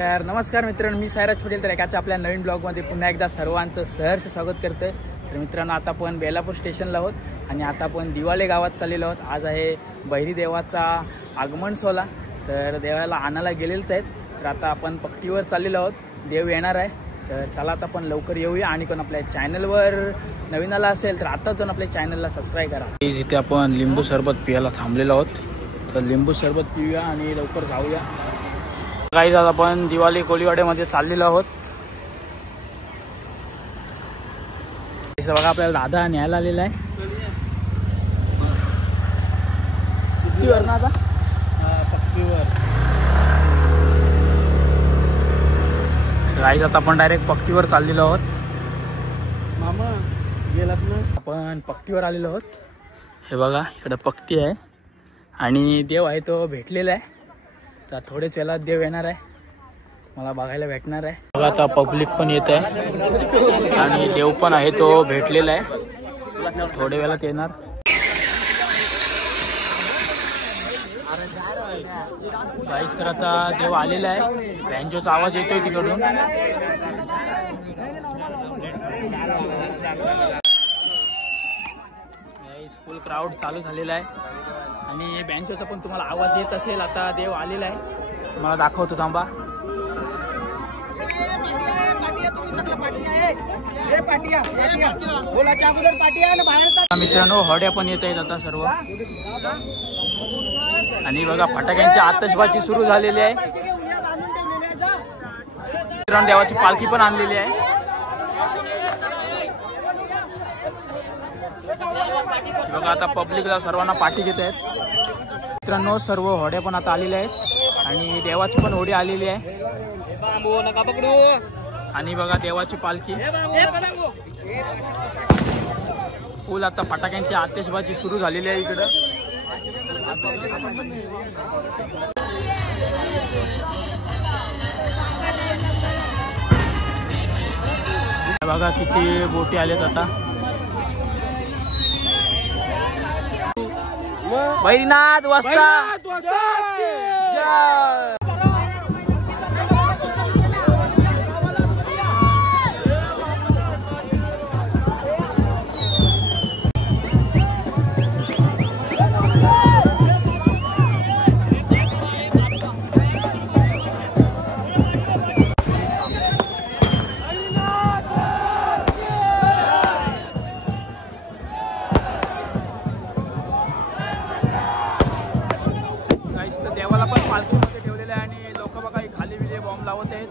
तर नमस्कार मित्रांनो, मी सायराज पटेल. तर एकाच्या आपल्या नवीन ब्लॉगमध्ये पुन्हा एकदा सर्वांचं सहर्ष स्वागत करते. तर मित्रांनो, आता आपण बेलापूर स्टेशनला आहोत आणि आता आपण दिवाले गावात चाललेलो आहोत. आज आहे बहिरी देवाचा आगमन सोहळा. तर देवाला आणायला गेलेलेच आहेत. तर आता आपण पट्टीवर चाललेलो आहोत. देव येणार आहे. तर चला आता आपण लवकर येऊया. आणि कोण आपल्या चॅनलवर नवीन आला असेल तर आता जाऊन आपल्या चॅनलला सबस्क्राईब करा. इथे आपण लिंबू सरबत पियाला थांबलेलो आहोत. तर लिंबू सरबत पिऊया आणि लवकर जाऊया. काही आज आपण दिवाळी कोळीवाड्यामध्ये चाललेलो आहोत. बघा आपल्याला दादा न्यायला आलेला आहे. पट्टीवर ना आता पट्टीवर गाईज आता आपण डायरेक्ट पट्टीवर चाललेलो आहोत. मामा गेलात ना, आपण पट्टीवर आलेलो आहोत. हे बघा इकडे पट्टी आहे आणि देव आहे तो भेटलेला आहे. तर थोडेच वेळात देव येणार आहे, मला बघायला भेटणार आहे. बघा आता पब्लिक पण येत आहे आणि देव पण आहे तो भेटलेला आहे. थोड्या वेळात येणार. गाईस तर आता देव आलेला आहे. बँजोचा आवाज येतोय तिकडून. फुल क्राऊड चालू झालेला आहे आणि बँजोचा पण तुम्हाला आवाज येत असेल. आता देव आलेला आहे, तुम्हाला दाखवतो थांबा. मित्रांनो, हॉड्या पण येत आहेत आता सर्व. आणि बघा फटाक्यांची आतषबाजी सुरू झालेली आहे. मित्रांनो, देवाची पालखी पण आणलेली आहे. बघा आता पब्लिकला सर्वांना पाठी घेत आहेत. मित्रांनो, सर्व होड्या पण आता आलेल्या आहेत आणि देवाची पण होडी आलेली आहे. आणि बघा देवाची पालखी फुल. आता फटाक्यांची आतिषबाजी सुरू झालेली आहे इकडं. बघा किती बोटी आल्यात आता. बैरीनाथ वाजता देवाला पण पालखीमध्ये ठेवलेले आहे आणि लोक बघा खाली विले बॉम्ब लावत आहेत.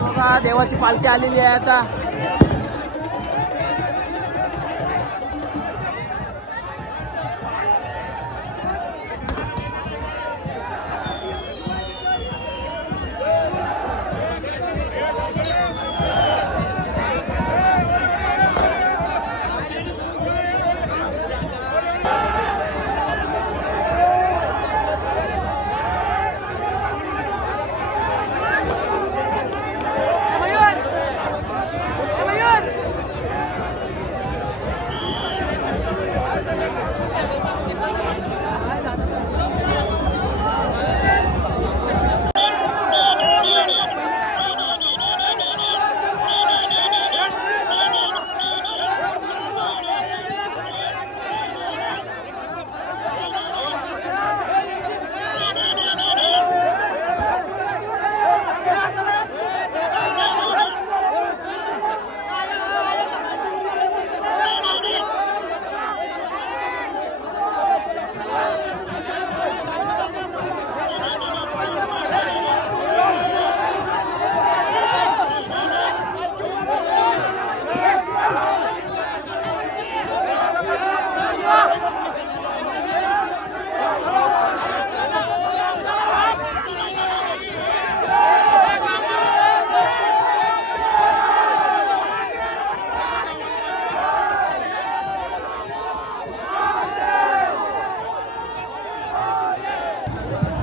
बघा देवाची पालखी आलेली आहे आता.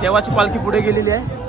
देवाची पालखी पुढे गेलेली आहे.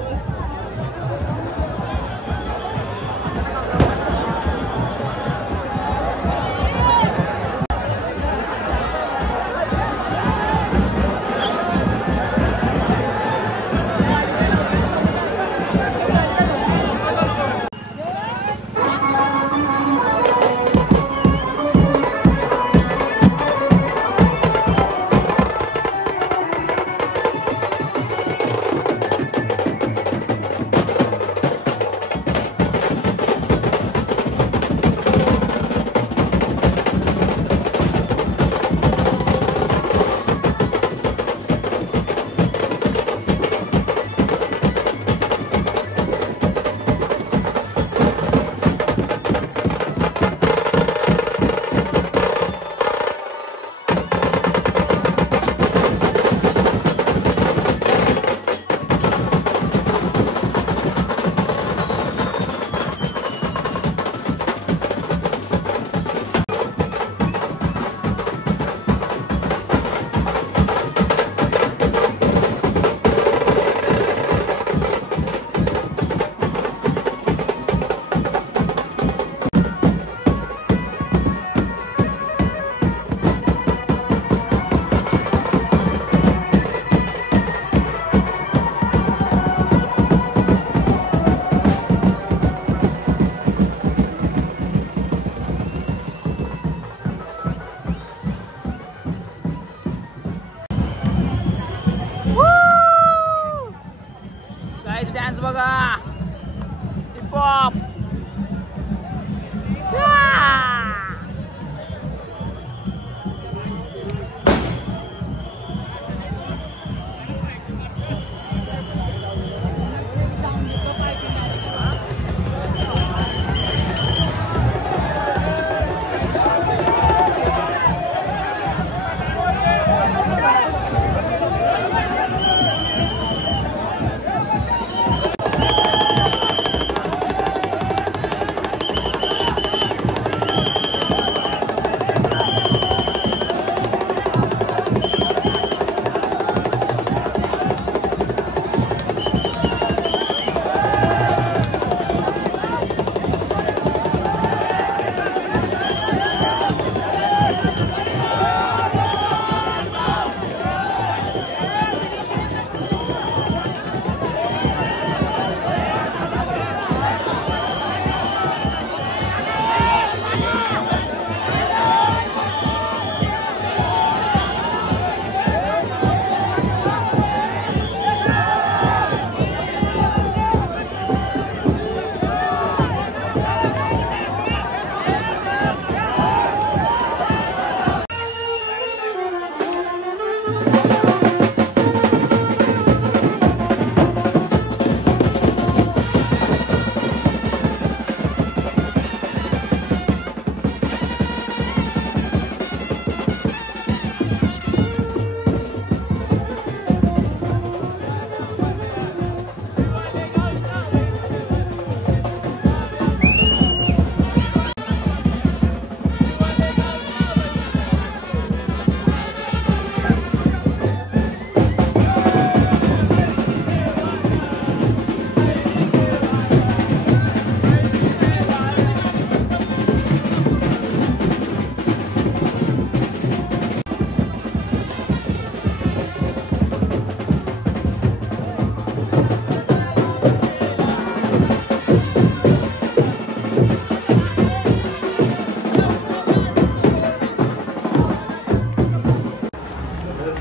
डान्स बघा हिप हॉप.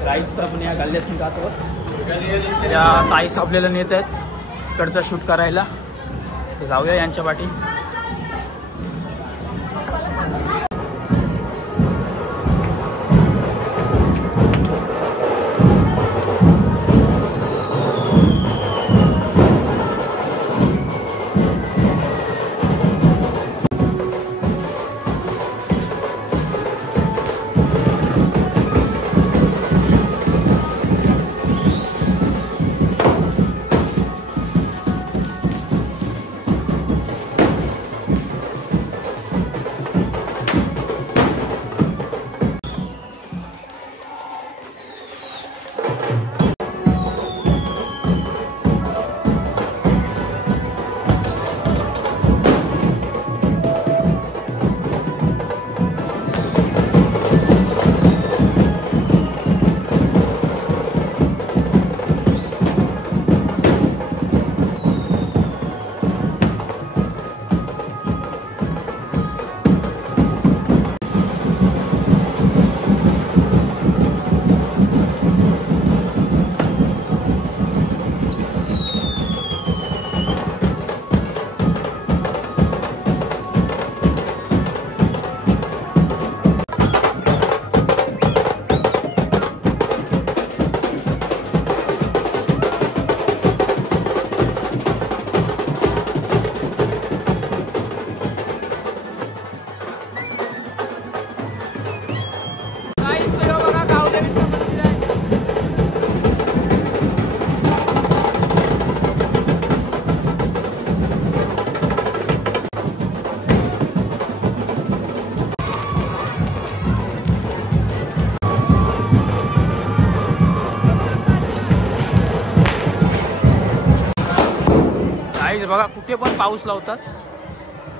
राईस तर आपण या गल्ल्यातून जात आहोत. या ताईस आपल्याला नेत आहेत इकडचा शूट करायला. जाऊया यांच्या पाठी. बघा कुठे पण पाऊस लावतात,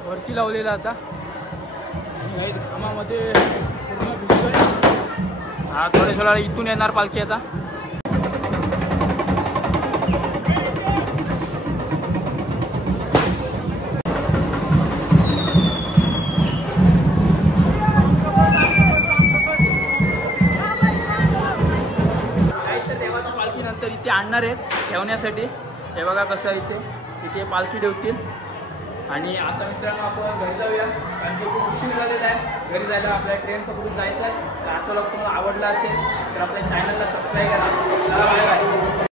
वरती लावलेला आता आणि घामामध्ये पूर्ण भिजतोय. हा थोड्या इथून येणार पालखी आता. देवाची पालखी नंतर इथे आणणार आहेत ठेवण्यासाठी. हे बघा कसं इथे इथे पालखी ठेवतील. आणि आता मित्रांनो आपण घरी जाऊया, कारण की खूप उशीर झालेला आहे. घरी जायला आपल्याला ट्रेन पकडून जायचं आहे. तर आजचा व्लॉग तुम्हाला आवडला असेल तर आपल्या चॅनलला सबस्क्राईब करा.